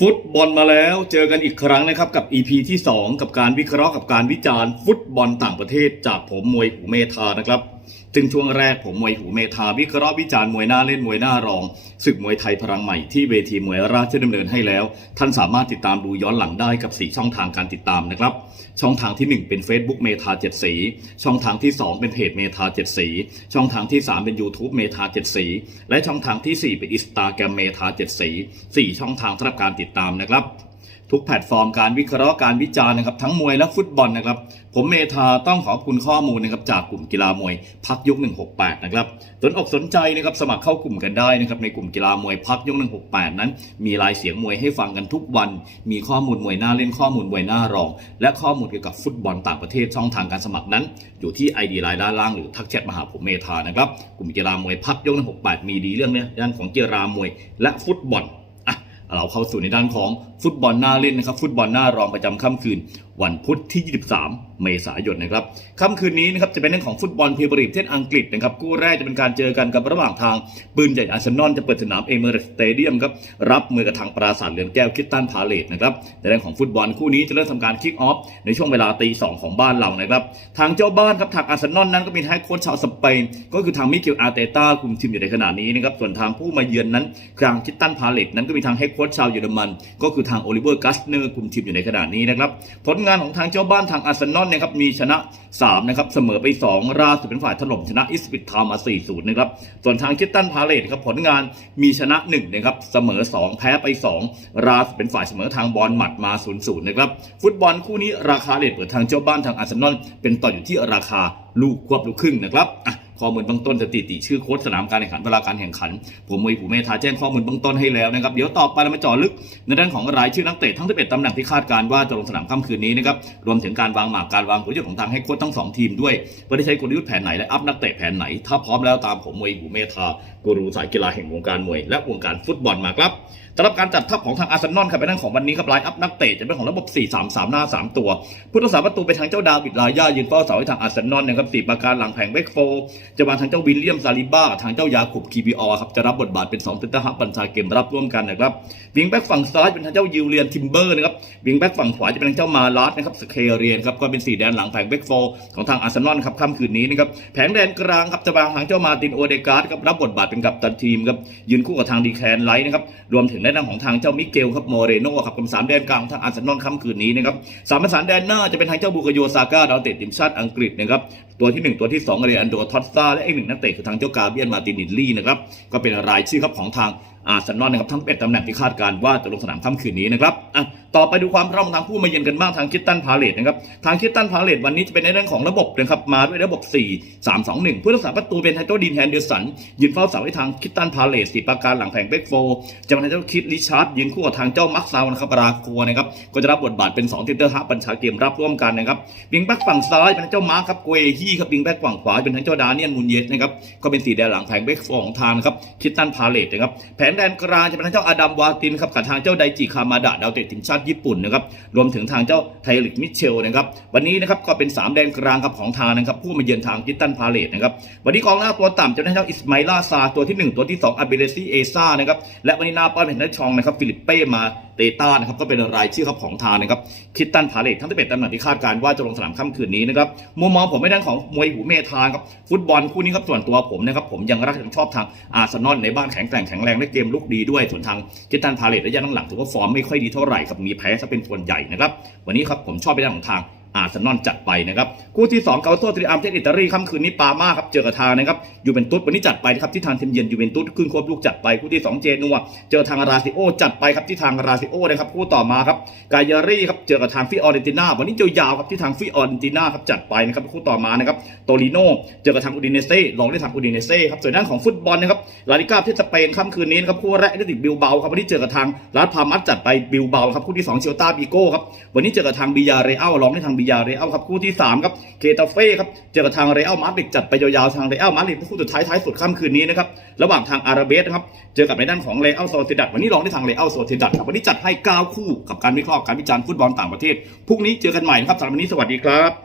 ฟุตบอลมาแล้วเจอกันอีกครั้งนะครับกับ EP ที่ 2 กับการวิเคราะห์กับการวิจารณ์ฟุตบอลต่างประเทศจากผมมวยอูเมธานะครับ ซึ่งช่วงแรกผมมวยหูเมธาวิเคราะห์วิจารณ์มวยหน้าเล่นมวยหน้ารอง ศึกมวยไทยพลังใหม่ที่เวทีมวยราชดำเนินให้แล้ว ท่านสามารถติดตามดูย้อนหลังได้กับ 4 ช่องทางการติดตามนะครับ ช่องทางที่ 1 เป็น Facebook เมธาเจ็ดสี ช่องทางที่ 2 เป็นเพจเมธาเจ็ดสี ช่องทางที่ 3 เป็น YouTube เมธาเจ็ดสี และช่องทางทีสี่4 เป็นอินสตาแกรมเมธาเจ็ดสีสี่ช่องทางสำหรับการติดตามนะครับ ทุกแพลตฟอร์มการวิเคราะห์การวิจารณ์นะครับทั้งมวยและฟุตบอลนะครับ ผมเมธาต้องขอบคุณข้อมูลนะครับจากกลุ่มกีฬามวยพักยุก168 นะครับสนอกสนใจนะครับสมัครเข้ากลุ่มกันได้นะครับในกลุ่มกีฬามวยพักยุก168 นั้น มีรายเสียงมวยให้ฟังกันทุกวัน มีข้อมูลมวยหน้าเล่นข้อมูลมวยหน้ารอง และข้อมูลเกี่ยวกับฟุตบอลต่างประเทศช่องทางการสมัครนั้น อยู่ที่ ID ไลน์ด้านล่างหรือทักแชทมาหาผมเมธานะครับกลุ่มกีฬามวยพักยุก168 มีดีเรื่องเนี้ยด้านของกีฬามวยและฟุตบอลอะเราเข้าสู่ในด้านของ ฟุตบอลหน้าเล่นนะครับฟุตบอลหน้ารองประจำค่ำคืน วันพุธที่ 23 เมษายนนะครับค่ำคืนนี้นะครับจะเป็นเรื่องของฟุตบอลพรีเมียร์ลีกประเทศอังกฤษนะครับคู่แรกจะเป็นการเจอกันกับระหว่างทางปืนใหญ่อาร์เซนอลจะเปิดสนามเอเมอรสสเตเดียมครับรับมือกับทางปราสาทเรือนแก้วคิตตันพาเลตนะครับในเรื่องของฟุตบอลคู่นี้จะเริ่มทำการคิกออฟในช่วงเวลาตีสองของบ้านเรานะครับทางเจ้าบ้านครับทางอาร์เซนอลนั้นก็มีแท็กโค้ชชาวสเปนก็คือทางมิเกลอาร์เตต้าคุมทีมอยู่ในขณะนี้นะครับส่วนทางผู้มาเยือนนั้นทางคิตตันพาเลตนั้นก็มีทางเฮดโค้ชชาวเยอรมัน ก็คือทางโอลิเวอร์กัสเนอร์คุมทีมอยู่ในขณะนี้นะครับ ผลงานของทางเจ้าบ้านทางอาร์เซนอลเนี่ยครับมีชนะ3นะครับเสมอไป 2 ราสุดเป็นฝ่ายถล่มชนะอิสปิทามา 4-0 นะครับ ส่วนทางคิตตันพาเลตครับผลงานมีชนะ1นะครับเสมอ 2 แพ้ไป 2 ราสุดเป็นฝ่ายเสมอทางบอลหมัดมา 0-0 นะครับ ฟุตบอลคู่นี้ราคาเลทเปิดทางเจ้าบ้านทางอาร์เซนอลเป็นต่ออยู่ที่ราคาลูกควบลูกครึ่งนะครับอะ ข้อมูลเบื้องต้นสถิติชื่อโค้ชสนามการแข่งขันเวลาการแข่งขัน ผมมวยผู้เมธาแจ้งข้อมูลเบื้องต้นให้แล้วนะครับ เดี๋ยวต่อไปเรามาเจาะลึกในด้านของรายชื่อนักเตะทั้ง 11ตำแหน่งที่คาดการว่าจะลงสนามค่ำคืนนี้นะครับ รวมถึงการวางหมากการวางกลยุทธ์ของทางให้โค้ชทั้งสองทีมด้วยว่าได้ใช้กลยุทธ์แผนไหนและอัพนักเตะแผนไหน ถ้าพร้อมแล้วตามผมมวยผู้เมธากูรูสายกีฬาแห่งวงการมวยและวงการฟุตบอลมาครับ สำหรับการจัดทัพของทางอาร์เซนอลครับเป็นเรื่องของวันนี้ครับไลน์อัพนักเตะจะเป็นของระบบ 4-3-3 หน้า 3 ตัว ผู้รักษาประตูเป็นทางเจ้าดาวิดลาย่ายืนเฝ้าเสาให้ทางอาร์เซนอลนะครับสี่ประการหลังแผงเบคโฟจะวาทางเจ้าวิลเลียมซาลิบ้าทางเจ้ายาคุบคีบีออครับจะรับบทบาทเป็น2เซนเตอร์ฮับบัญชาเกมรับร่วมกันนะครับวิงแบ็กฝั่งซ้ายเป็นทางเจ้ายิวเลียนทิมเบอร์นะครับวิงแบ็กฝั่งขวาจะเป็นทางเจ้ามาลาสนะครับสเคเรียนครับก็เป็นสี่แดนหลังแผงเบคโฟของทางอาร์เซนอลครับค่ำคืนนี้นะครับแผงแดนกลางครับจะวาทางเจ้ามาตินโอเดการ์ดครับรับบทบาทเป็นกัปตันทีมครับยืนคู่กับทางดีแคนไลท์นะครับรวมถึงแนด้าของทางเจ้ามิเกลครับโมเรโน่ครับกับสามแดนกลางทางอาร์เซนอลค่ำคืนนี้นะครับสามประสานแดนหน้าจะเป็นทางเจ้าบูกโยซาก้าดาวเตะทีมชาติอังกฤษนะครับตัวที่หนึ่งตัวที่สองเรอันโดทอตซาและอีกหนึ่งนักเตะคือทางเจ้ากาเบียนมาตินิลลี่นะครับก็เป็นรายชื่อครับของทาง อาร์เซนอลนะครับทั้งเป็ดตำแหน่งที่คาดการว่าจะลงสนามค่ำคืนนี้นะครับอะต่อไปดูความพร้อมของทางผู้มาเยือนกันบ้างทางคิตตันพาเลตนะครับทางคิตตันพาเลตวันนี้จะเป็นในเรื่องของระบบนะครับมาด้วยระบบ 4 3 2 1ผู้รักษาประตูเป็นไทโตดินแฮนเดอร์สันยืนเฝ้าเสาให้ทางคิตตันพาเลตสีประการหลังแผงเบคโฟจะเป็นเจ้าคิดริชาร์ดยืนคู่กับทางเจ้ามักซาวนะครับปราโคนะครับก็จะรับบทบาทเป็น2เทนเตอร์ฮับบัญชาเกมรับร่วมกันนะครับวิงแบ็กฝั่งซ้ายเป็นเจ้ามาร์คครับเกวฮีครับวิงแบ็กฝั่งขวาเป็นทางเจ้าดาเนียนมูนเยสนะครับก็เป็นสีแดนหลังแผงเบคโฟของทางนะครับคิตตันพาเลตนะครับแผนแดนกลางจะเป็นทางเจ้าอดัมวาตินครับกับทางเจ้าไดจิคามาดะดาวเตะทีมชาติญี่ปุ่นนะครับรวมถึงทางเจ้าไทลิกมิเชลนะครับวันนี้นะครับก็เป็น 3 แดนกลางครับของทางนะครับผู้มาเยือนทางกิตตันพาเลตนะครับวันนี้กองหน้าตัวต่ำจะเป็นทางเจ้าอิสมาลาซาตัวที่ 1 ตัวที่2อาเบเรซีเอซ่านะครับและวันนี้หน้าป้อนเป็นทางชองนะครับฟิลิปเป้มา เตต้านะครับก็เป็นรายชื่อครับของทางนะครับคิตตันพาเลตทั้งที่เป็นตำแหน่งที่คาดการณ์ว่าจะลงสนามค่ำคืนนี้นะครับมุมมองผมไม่ด้านของมวยหูเมทานครับฟุตบอลคู่นี้ครับส่วนตัวผมนะครับผมยังรักยังชอบทางอาร์เซนอลในบ้านแข็งแกร่งแข็งแรงและเกมลุกดีด้วยส่วนทางคิตตันพาเลตระยะหลังถือว่าฟอร์มไม่ค่อยดีเท่าไหร่ครับมีแพ้ซะเป็นส่วนใหญ่นะครับวันนี้ครับผมชอบไปด้านของทาง อาร์เซนอลจัดไปนะครับคู่ที่2เกาโซตริอัมเทสอิตาลีค่ำคืนนี้ปามาครับเจอกับทางนะครับยูเวนตุสวันนี้จัดไปครับที่ทางทีมเยือนยูเวนตุสครึ่งควบลูกจัดไปคู่ที่ 2 เจนัวเจอทางราซิโอจัดไปครับที่ทางราซิโอนะครับคู่ต่อมาครับกายารีครับเจอกับทางฟิออเรนติน่าวันนี้เจอยาวครับที่ทางฟิออเรนติน่าครับจัดไปนะครับคู่ต่อมานะครับโตลิโนเจอกับทางอูดิเนเซ่ลองได้ทางอูดิเนเซ่ครับส่วนด้านของฟุตบอลนะครับลาลิก้าที่สเปนค่ำคืนนี้นะครับคู่แรกได้ติดบิลเบาครับวันนี้เจอกับทางลาดพามัสจัดไปบิลเบาครับคู่ที่2เชลตาบิโก้ครับวันนี้เจอกับทางบิยาเรอัลลองได้ทางบยาเรอัลครับคู่ที่3ครับเคตาเฟ่ครับเจอกับทางเรอัลมาดริดจัดไปยาวๆทางเรอัลมาดริดคู่สุดท้ายท้ายสุดค่ำคืนนี้นะครับระหว่างทางอาราเบสนะครับเจอกับในด้านของเรอัลโซเซดัดวันนี้ลองได้ทางเรอัลโซเซดัดครับวันนี้จัดให้ 9 คู่กับการวิเคราะห์การวิจารณ์ฟุตบอลต่างประเทศพรุ่งนี้เจอกันใหม่นะครับสำหรับวันนี้สวัสดีครับ